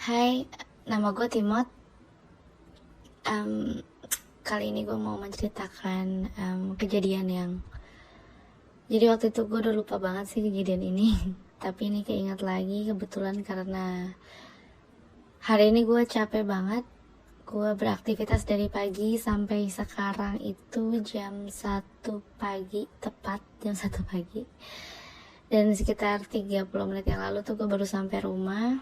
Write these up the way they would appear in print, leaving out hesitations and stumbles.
Hai, nama gue Timot. Em, Kali ini gue mau menceritakan kejadian yang... Jadi waktu itu gue udah lupa banget sih kejadian ini. Tapi ini keinget lagi kebetulan karena hari ini gue capek banget. Gue beraktivitas dari pagi sampai sekarang itu jam 1 pagi, tepat jam 1 pagi. Dan sekitar 30 menit yang lalu tuh gue baru sampai rumah.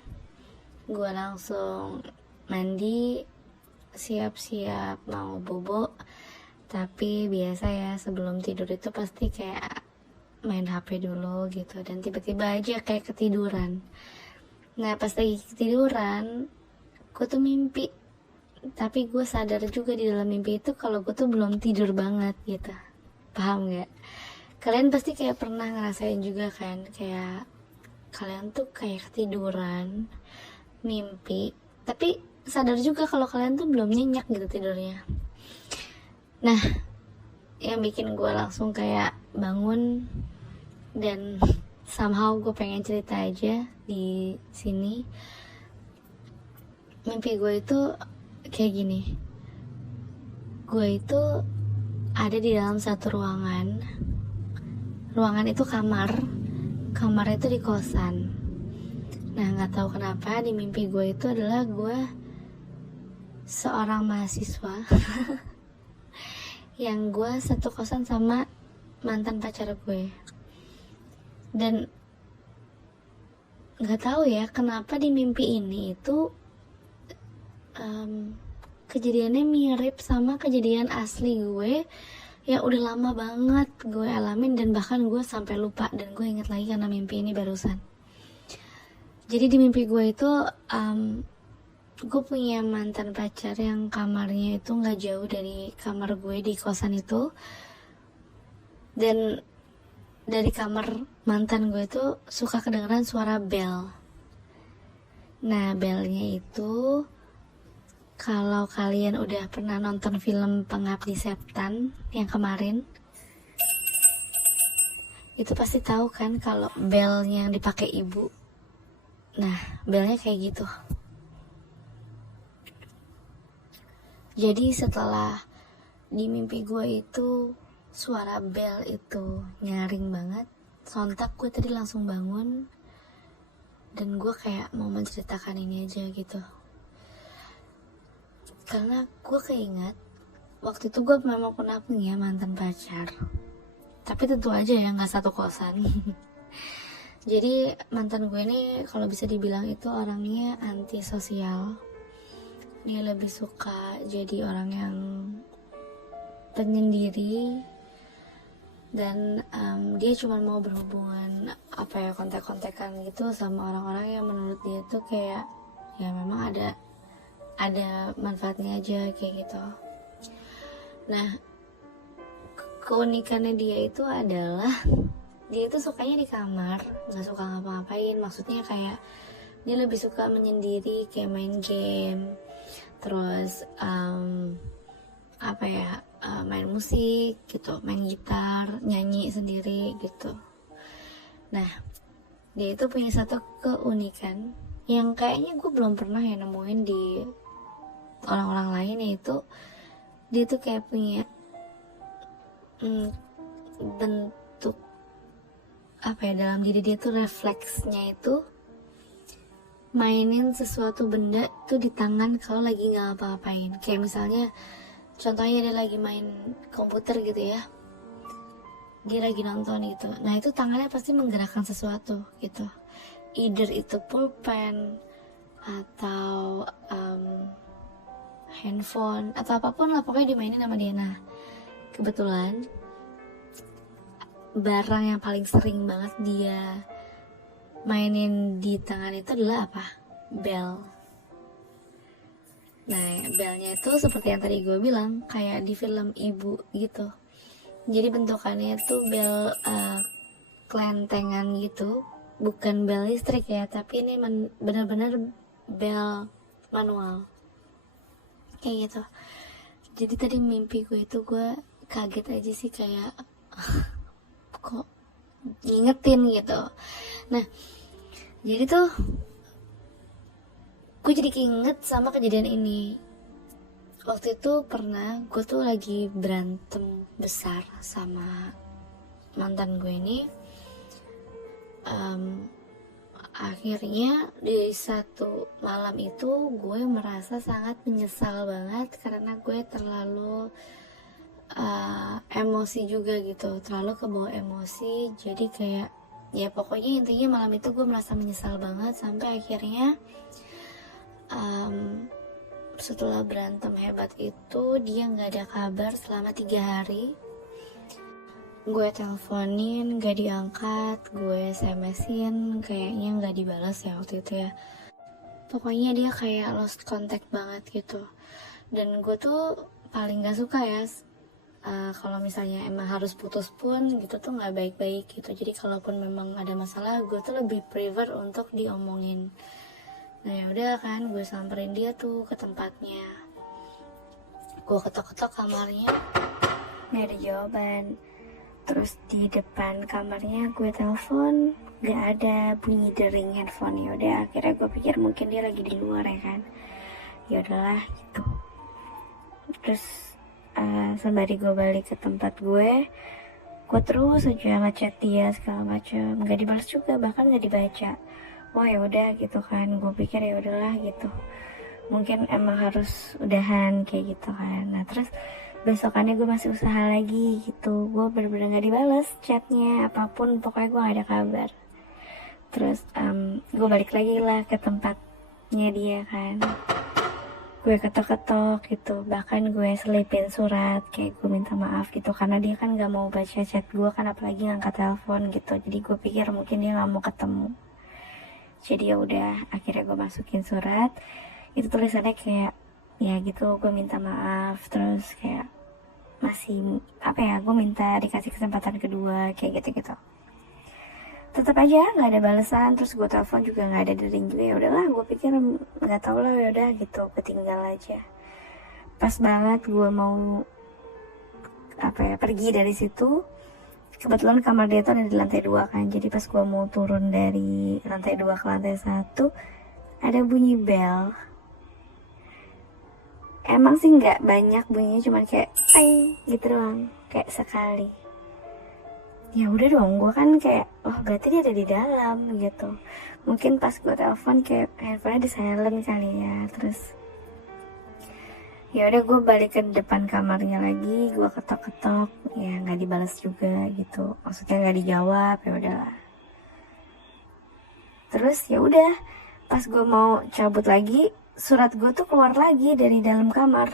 Gue langsung mandi, siap-siap mau bobo. Tapi biasa ya, sebelum tidur itu pasti kayak main HP dulu gitu. Dan tiba-tiba aja kayak ketiduran. Nah pas lagi ketiduran, gue tuh mimpi. Tapi gue sadar juga di dalam mimpi itu kalau gue tuh belum tidur banget gitu. Paham gak? Kalian pasti kayak pernah ngerasain juga kan, kayak kalian tuh kayak ketiduran, mimpi, tapi sadar juga kalau kalian tuh belum nyenyak gitu tidurnya. Nah, yang bikin gue langsung kayak bangun dan somehow gue pengen cerita aja di sini. Mimpi gue itu kayak gini. Gue itu ada di dalam satu ruangan. Ruangan itu kamar. Kamar itu di kosan. Nah, nggak tahu kenapa di mimpi gue itu adalah gue seorang mahasiswa yang gue satu kosan sama mantan pacar gue. Dan nggak tahu ya kenapa di mimpi ini itu kejadiannya mirip sama kejadian asli gue yang udah lama banget gue alamin, dan bahkan gue sampai lupa dan gue inget lagi karena mimpi ini barusan. Jadi di mimpi gue itu gue punya mantan pacar yang kamarnya itu nggak jauh dari kamar gue di kosan itu. Dan dari kamar mantan gue itu suka kedengeran suara bel. Nah, belnya itu kalau kalian udah pernah nonton film Pengabdi Setan yang kemarin, itu pasti tahu kan kalau belnya yang dipakai ibu. Nah, belnya kayak gitu. Jadi setelah di mimpi gue itu suara bel itu nyaring banget, sontak gue tadi langsung bangun dan gue kayak mau menceritakan ini aja gitu. Karena gue keinget waktu itu gue memang pernah punya mantan pacar, tapi tentu aja ya nggak satu kosan. Jadi mantan gue ini kalau bisa dibilang itu orangnya antisosial. Dia lebih suka jadi orang yang penyendiri, dan dia cuma mau berhubungan kontak-kontakan gitu sama orang-orang yang menurut dia tuh kayak ya memang ada manfaatnya aja kayak gitu. Nah, keunikannya dia itu adalah dia itu sukanya di kamar, nggak suka ngapa-ngapain. Maksudnya kayak dia lebih suka menyendiri, kayak main game, terus main musik gitu, main gitar, nyanyi sendiri gitu. Nah, dia itu punya satu keunikan yang kayaknya gue belum pernah ya nemuin di orang-orang lain, yaitu dia tuh kayak punya bentuk dalam diri dia tuh refleksnya itu mainin sesuatu benda tuh di tangan kalau lagi nggak apa-apain. Kayak misalnya contohnya dia lagi main komputer gitu ya, dia lagi nonton gitu, nah itu tangannya pasti menggerakkan sesuatu gitu, either itu pulpen atau handphone atau apapun lah, pokoknya dimainin sama dia. Nah, kebetulan barang yang paling sering banget dia mainin di tangan itu adalah apa? Bel. Nah, belnya itu seperti yang tadi gue bilang, kayak di film Ibu gitu. Jadi bentukannya itu bel kelentengan gitu, bukan bel listrik ya, tapi ini benar-benar bel manual kayak gitu. Jadi tadi mimpi gue itu gue kaget aja sih, kayak kok ngingetin gitu. Nah, jadi tuh gue jadi keinget sama kejadian ini. Waktu itu pernah gue tuh lagi berantem besar sama mantan gue ini. Akhirnya di satu malam itu gue merasa sangat menyesal banget karena gue terlalu emosi juga gitu, terlalu kebawa emosi. Jadi kayak ya pokoknya intinya malam itu gue merasa menyesal banget sampai akhirnya setelah berantem hebat itu dia nggak ada kabar selama 3 hari. Gue teleponin gak diangkat, gue SMS-in kayaknya gak dibalas ya waktu itu ya. Pokoknya dia kayak lost contact banget gitu. Dan gue tuh paling gak suka ya kalau misalnya emang harus putus pun gitu tuh gak baik-baik gitu. Jadi kalaupun memang ada masalah, gue tuh lebih prefer untuk diomongin. Nah yaudah kan, gue samperin dia tuh ke tempatnya. Gue ketok-ketok kamarnya, gak ada jawaban. Terus di depan kamarnya gue telepon, gak ada bunyi dering handphone. Ya udah, akhirnya gue pikir mungkin dia lagi di luar ya kan. Ya udahlah gitu. Terus sembari gue balik ke tempat gue terus aja ngechat dia segala macam, gak dibalas juga, bahkan gak dibaca. Oh ya udah gitu kan, gue pikir ya udahlah gitu. Mungkin emang harus udahan kayak gitu kan. Nah terus besokannya gue masih usaha lagi gitu, gue bener-bener gak dibales chatnya apapun, pokoknya gue gak ada kabar. Terus gue balik lagi lah ke tempatnya dia kan, gue ketok-ketok gitu, bahkan gue selipin surat kayak gue minta maaf gitu, karena dia kan gak mau baca chat gue kan, apalagi ngangkat telepon gitu. Jadi gue pikir mungkin dia gak mau ketemu. Jadi ya udah, akhirnya gue masukin surat, itu tulisannya kayak ya gitu, gue minta maaf, terus kayak masih apa ya, gue minta dikasih kesempatan kedua kayak gitu. Tetap aja nggak ada balasan. Terus gue telepon juga nggak ada dering juga. Ya udahlah, gue pikir nggak tahu lah, ya udah gitu, ketinggal aja. Pas banget gue mau pergi dari situ, kebetulan kamar dia tuh ada di lantai 2 kan. Jadi pas gue mau turun dari lantai 2 ke lantai 1, ada bunyi bel. Emang sih nggak banyak bunyinya, cuman kayak gitu doang, kayak sekali. Ya udah dong, gue kan kayak berarti dia ada di dalam gitu. Mungkin pas gue telepon kayak handphonenya di silent kali ya. Terus ya udah, gue balik ke depan kamarnya lagi, gue ketok-ketok, ya nggak dibalas juga gitu, maksudnya nggak dijawab. Ya udahlah. Terus ya udah, pas gue mau cabut lagi, surat gue tuh keluar lagi dari dalam kamar,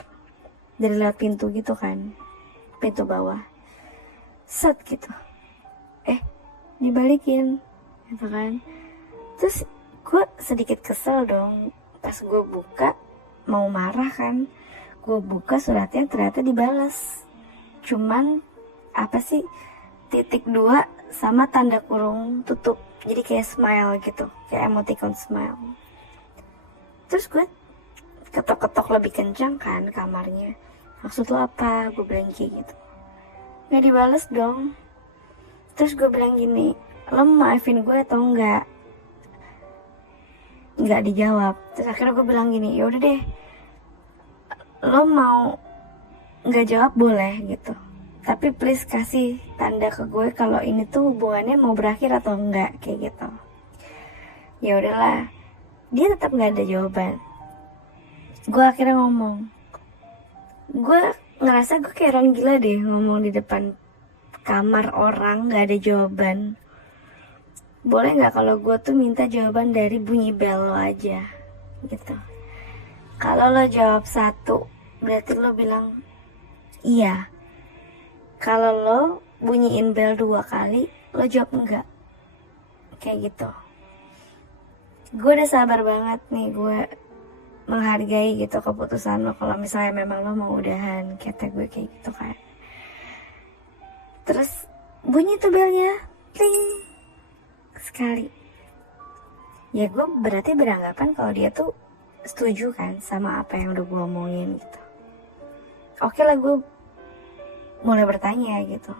dari lewat pintu gitu kan, pintu bawah, set gitu, dibalikin gitu kan. Terus gue sedikit kesel dong, pas gue buka mau marah kan, gue buka suratnya ternyata dibalas, cuman .2 sama tanda kurung tutup, jadi kayak smile gitu, kayak emoticon smile. Terus gue ketok-ketok lebih kencang kan kamarnya, maksud lo apa, gue bilang gitu, nggak dibales dong. Terus gue bilang gini, lo maafin gue atau enggak? Nggak dijawab. Terus akhirnya gue bilang gini, yaudah deh, lo mau nggak jawab boleh gitu, tapi please kasih tanda ke gue kalau ini tuh hubungannya mau berakhir atau enggak, kayak gitu. Ya udahlah, dia tetap nggak ada jawaban. Gue akhirnya ngomong, gue ngerasa gue kayak orang gila deh ngomong di depan kamar orang gak ada jawaban. Boleh gak kalau gue tuh minta jawaban dari bunyi bel lo aja gitu. Kalau lo jawab 1, berarti lo bilang iya. Kalau lo bunyiin bel 2 kali, lo jawab enggak, kayak gitu. Gue udah sabar banget nih, gue menghargai gitu keputusan lo. Kalau misalnya memang lo mau udahan, kata gue kayak gitu kan. Terus bunyi tuh belnya, ting, sekali. Ya gue berarti beranggapan kalau dia tuh setuju kan sama apa yang udah gue omongin gitu. Oke lah, gue mulai bertanya gitu,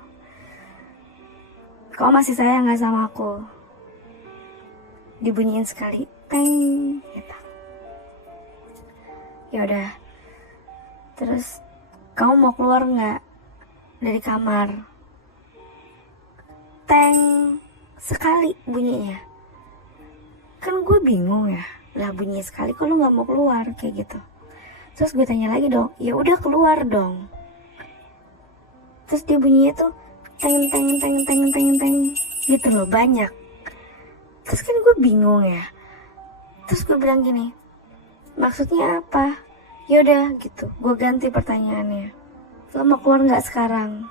kau masih sayang gak sama aku? Dibunyiin sekali, ting, gitu. Ya udah, terus kamu mau keluar nggak dari kamar? Teng, sekali bunyinya. Kan gue bingung ya, lah bunyi sekali kok lu nggak mau keluar kayak gitu. Terus gue tanya lagi dong, ya udah keluar dong. Terus dia bunyinya tuh teng teng teng teng teng teng gitu loh, banyak. Terus kan gue bingung ya. Terus gue bilang gini, maksudnya apa? Ya udah gitu, gue ganti pertanyaannya. Lo mau keluar nggak sekarang?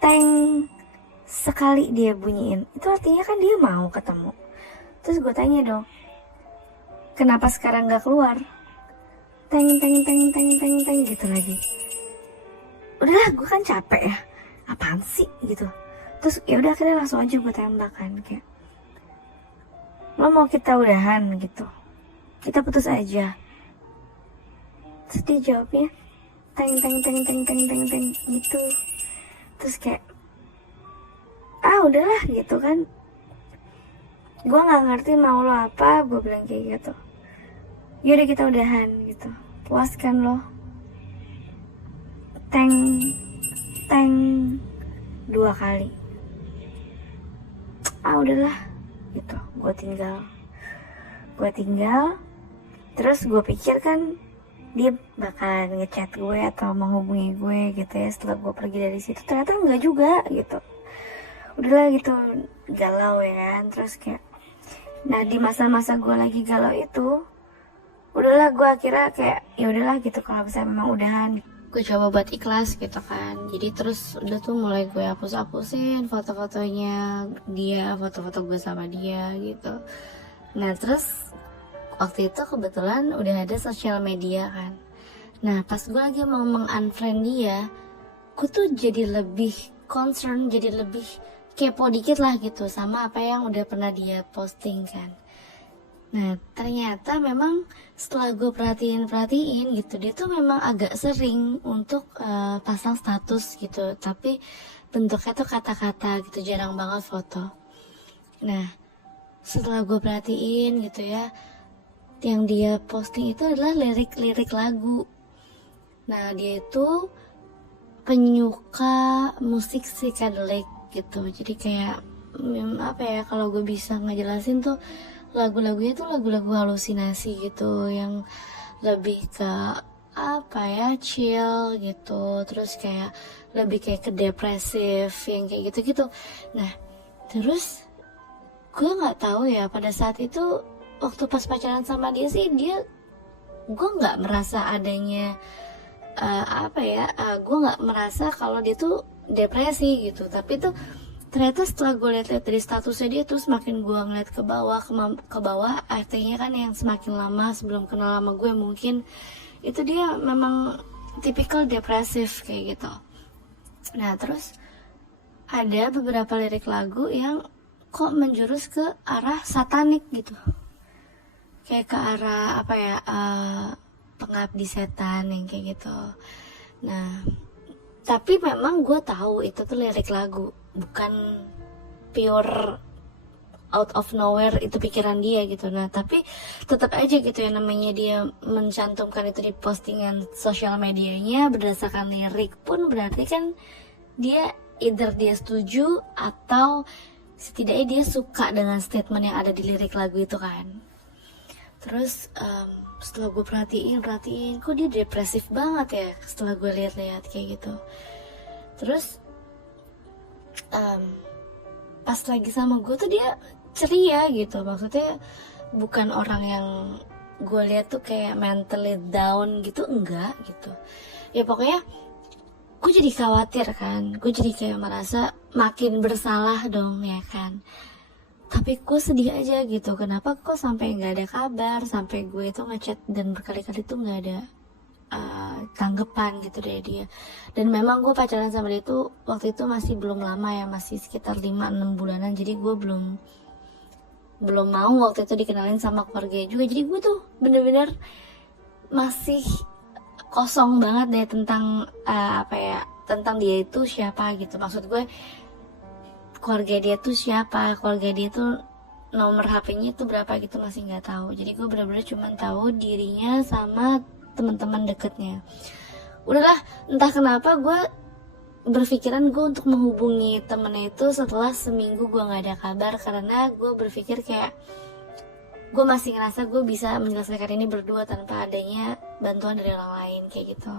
Teng, sekali dia bunyiin. Itu artinya kan dia mau ketemu. Terus gue tanya dong, kenapa sekarang nggak keluar? Teng teng teng teng teng teng gitu lagi. Udahlah, gue kan capek ya, apaan sih gitu. Terus ya udah, akhirnya langsung aja gue tembak kan, kayak, lo mau kita udahan gitu, kita putus aja. Terus dia jawabnya teng teng teng teng teng teng teng gitu. Terus kayak, udahlah gitu kan, gue nggak ngerti mau lo apa, gue bilang kayak gitu. Yaudah kita udahan gitu, puas kan lo? Teng teng 2 kali. Udahlah gitu, gue tinggal. Terus gue pikir kan dia bakalan ngechat gue atau menghubungi gue gitu ya setelah gue pergi dari situ. Ternyata enggak juga gitu. Udahlah gitu, galau ya kan. Terus kayak, nah di masa-masa gue lagi galau itu, udahlah gue akhirnya kayak, ya udahlah gitu, kalau misalnya memang udahan, gue coba buat ikhlas gitu kan. Jadi terus udah tuh mulai gue hapus-hapusin foto-fotonya dia, foto-foto gue sama dia gitu. Nah terus waktu itu kebetulan udah ada sosial media kan. Nah pas gue lagi mau meng-unfriend dia, gue tuh jadi lebih concern, jadi lebih kepo dikit lah gitu sama apa yang udah pernah dia posting kan. Nah ternyata memang setelah gue perhatiin gitu, dia tuh memang agak sering untuk pasang status gitu, tapi bentuknya tuh kata-kata gitu, jarang banget foto. Nah setelah gue perhatiin gitu ya, yang dia posting itu adalah lirik-lirik lagu. Nah dia itu penyuka musik psychedelic gitu, jadi kayak apa ya, kalau gue bisa ngejelasin tuh, lagu-lagunya tuh lagu-lagu halusinasi gitu, yang lebih ke apa ya, chill gitu, terus kayak lebih kayak ke depresif, yang kayak gitu-gitu. Nah terus gue nggak tahu ya, pada saat itu waktu pas pacaran sama dia sih, gue nggak merasa adanya gue nggak merasa kalau dia tuh depresi gitu. Tapi tuh ternyata setelah gue lihat dari statusnya dia, terus semakin gue ngeliat ke bawah, artinya kan yang semakin lama sebelum kenal sama gue, mungkin itu dia memang tipikal depresif kayak gitu. Nah terus ada beberapa lirik lagu yang kok menjurus ke arah satanik gitu, kayak ke arah pengabdi setan yang kayak gitu. Nah tapi memang gue tahu itu tuh lirik lagu, bukan pure out of nowhere itu pikiran dia gitu. Nah tapi tetap aja gitu ya, namanya dia mencantumkan itu di postingan sosial medianya berdasarkan lirik pun, berarti kan dia either dia setuju atau setidaknya dia suka dengan statement yang ada di lirik lagu itu kan. Terus setelah gue perhatiin kok dia depresif banget ya setelah gue lihat-lihat kayak gitu. Terus pas lagi sama gue tuh dia ceria gitu, maksudnya bukan orang yang gue lihat tuh kayak mentally down gitu, enggak gitu ya. Pokoknya gue jadi khawatir kan, gue jadi kayak merasa makin bersalah dong ya kan. Tapi gue sedih aja gitu, kenapa kok sampai nggak ada kabar, sampai gue itu ngechat dan berkali-kali tuh nggak ada tanggapan gitu dari dia. Dan memang gue pacaran sama dia tuh waktu itu masih belum lama ya, masih sekitar 5-6 bulanan, jadi gue belum mau waktu itu dikenalin sama keluarganya juga. Jadi gue tuh bener-bener masih kosong banget deh tentang tentang dia itu siapa gitu. Maksud gue, keluarga dia tuh siapa, keluarga dia tuh nomor HP-nya itu berapa gitu masih nggak tahu. Jadi gue benar-benar cuma tahu dirinya sama teman-teman deketnya. Udahlah, entah kenapa gue berpikiran gue untuk menghubungi temennya itu setelah seminggu gue nggak ada kabar, karena gue berpikir kayak gue masih ngerasa gue bisa menyelesaikan ini berdua tanpa adanya bantuan dari orang lain kayak gitu.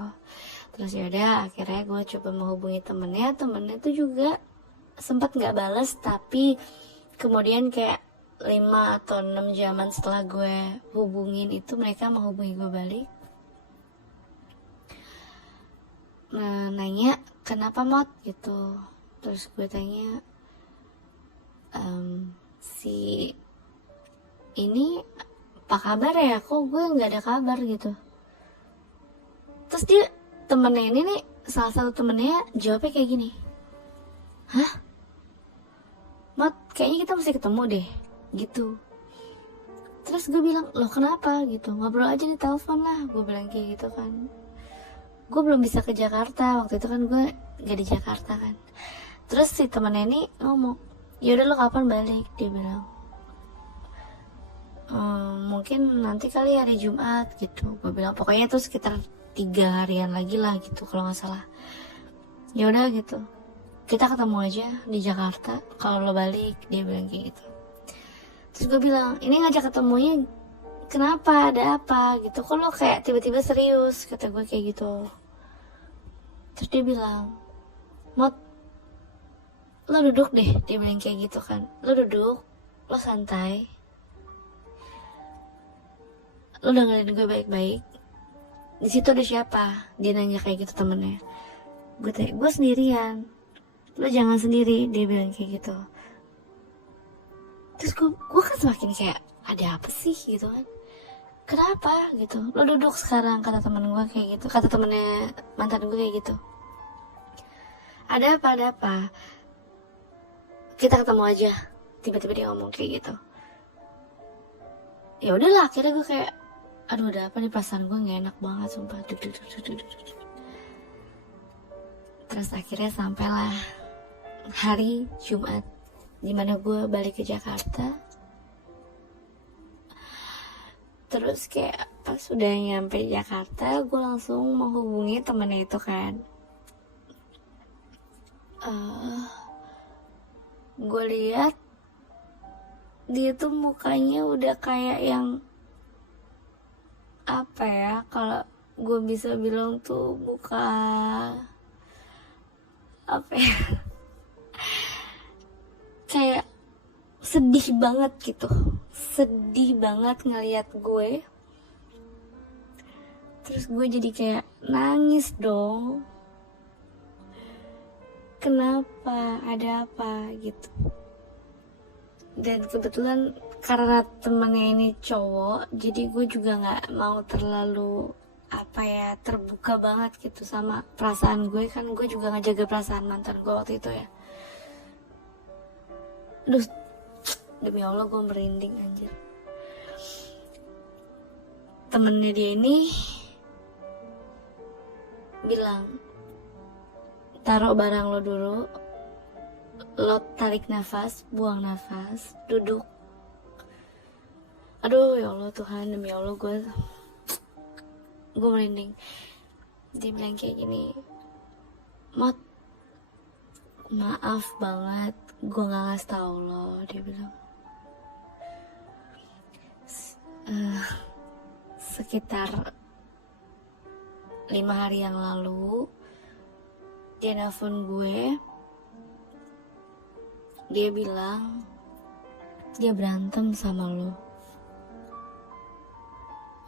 Terus yaudah, akhirnya gue coba menghubungi temennya tuh juga sempat nggak balas, tapi kemudian kayak 5 atau 6 jaman setelah gue hubungin itu mereka menghubungi gue balik. Nah, nanya kenapa Mot gitu. Terus gue tanya, si ini apa kabar ya, kok gue nggak ada kabar gitu. Terus dia, temennya ini nih, salah satu temennya jawabnya kayak gini, hah Mot, kayaknya kita mesti ketemu deh gitu. Terus gue bilang, loh kenapa gitu, ngobrol aja di telepon lah, gue bilang kayak gitu kan. Gue belum bisa ke Jakarta waktu itu kan, gue gak di Jakarta kan. Terus si temennya ini ngomong, yaudah lo kapan balik, dia bilang. Mungkin nanti kali hari Jumat gitu, gue bilang. Pokoknya tuh sekitar 3 harian lagi lah gitu kalau nggak salah. Yaudah gitu, kita ketemu aja di Jakarta kalau lo balik, dia bilang kayak gitu. Terus gue bilang, ini ngajak ketemunya kenapa, ada apa gitu, kok lo kayak tiba-tiba serius, kata gue kayak gitu. Terus dia bilang, Mot, lo duduk deh, dia bilang kayak gitu kan. Lo duduk, lo santai, lo dengerin gue baik-baik. Di situ ada siapa? Dia nanya kayak gitu temennya. Gue tanya, gue sendirian. Lo jangan sendiri, dia bilang kayak gitu. Terus gue kan semakin kayak, ada apa sih gitu kan. Kenapa gitu, lo duduk sekarang, kata temen gue kayak gitu. Kata temennya mantan gue kayak gitu. Ada apa, kita ketemu aja. Tiba-tiba dia ngomong kayak gitu. Ya udahlah, akhirnya gue kayak, aduh ada apa nih, perasaan gue nggak enak banget sumpah. Terus akhirnya sampailah hari Jumat, dimana gue balik ke Jakarta. Terus kayak pas udah nyampe Jakarta, gue langsung menghubungi temennya itu kan. Gue lihat dia tuh mukanya udah kayak yang apa ya, kalau gue bisa bilang tuh muka apa ya, kayak sedih banget gitu, sedih banget ngeliat gue. Terus gue jadi kayak nangis dong, kenapa, ada apa gitu. Dan kebetulan karena temennya ini cowok, jadi gue juga nggak mau terlalu apa ya, terbuka banget gitu sama perasaan gue, kan gue juga ngejaga perasaan mantan gue waktu itu ya. Duh, demi Allah gue merinding anjir. Temennya dia ini bilang, taruh barang lo dulu, lo tarik nafas, buang nafas, duduk. Aduh ya Allah Tuhan, demi Allah gue merinding. Dia bilang kayak gini, Mot, maaf banget gue gak ngasih tau lo, dia bilang. Sekitar 5 hari yang lalu dia nelfon gue. Dia bilang dia berantem sama lo.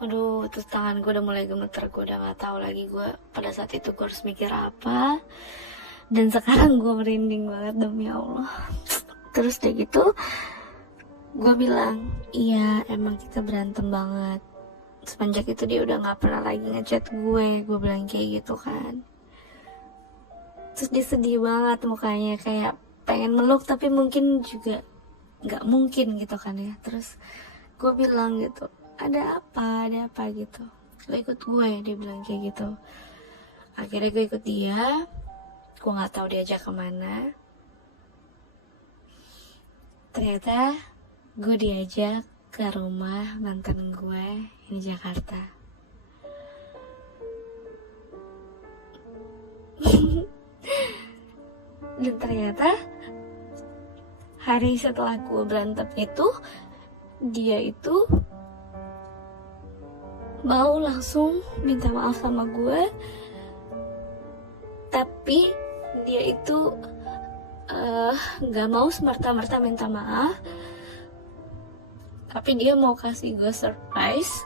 Aduh, terus tangan gue udah mulai gemeter. Gue udah gak tahu lagi gue pada saat itu gue harus mikir apa. Dan sekarang gue merinding banget demi Allah. Terus udah gitu gue bilang, iya emang kita berantem banget. Semenjak itu dia udah gak pernah lagi ngechat gue bilang kayak gitu kan. Terus dia sedih banget mukanya, kayak pengen meluk tapi mungkin juga gak mungkin gitu kan ya. Terus gue bilang gitu, ada apa gitu, lo ikut gue, dia bilang kayak gitu. Akhirnya gue ikut dia. Gue gak tahu diajak kemana. Ternyata gue diajak ke rumah mantan gue di Jakarta. Dan ternyata hari setelah gue berantem itu, dia itu mau langsung minta maaf sama gue. Tapi dia itu gak mau semerta-merta minta maaf, tapi dia mau kasih gue surprise.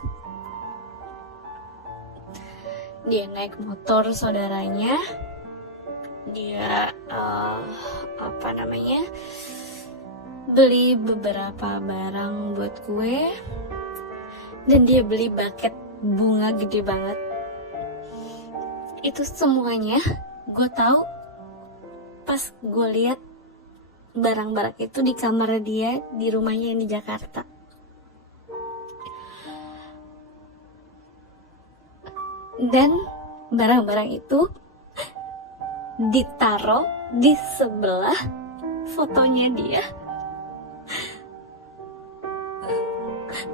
Dia naik motor saudaranya, dia beli beberapa barang buat gue, dan dia beli buket bunga gede banget. Itu semuanya gue tahu pas gue lihat barang-barang itu di kamar dia di rumahnya yang di Jakarta. Dan barang-barang itu ditaruh di sebelah fotonya dia.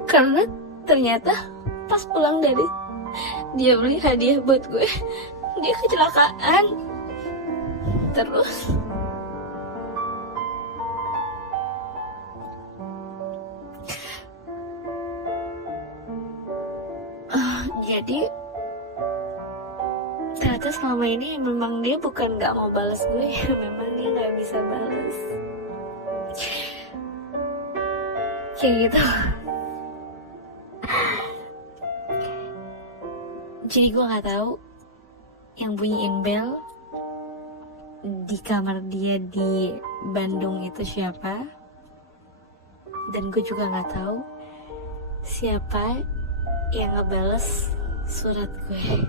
Karena ternyata pas pulang dari dia beli hadiah buat gue, dia kecelakaan. Terus jadi ternyata selama ini memang dia bukan gak mau balas gue, memang dia gak bisa balas. Kayak gitu. Jadi gue gak tahu yang bunyiin bel di kamar dia di Bandung itu siapa, dan gue juga gak tahu siapa yang ngebales surat gue.